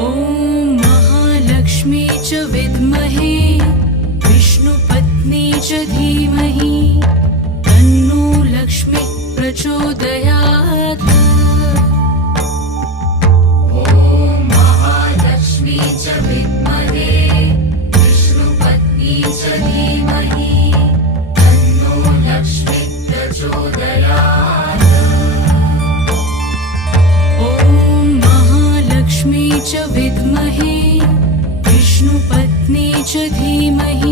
ॐ महालक्ष्मी च विद्महे विष्णुपत्नी च धीमहि तन्नो लक्ष्मी प्रचोदयात्। ॐ महालक्ष्मी च विद्महे विष्णुपत्नी च धीमहि तन्नो लक्ष्मी प्रचोदयात्। ॐ महालक्ष्मी च विद्महे विष्णुपत्नी च धीमहि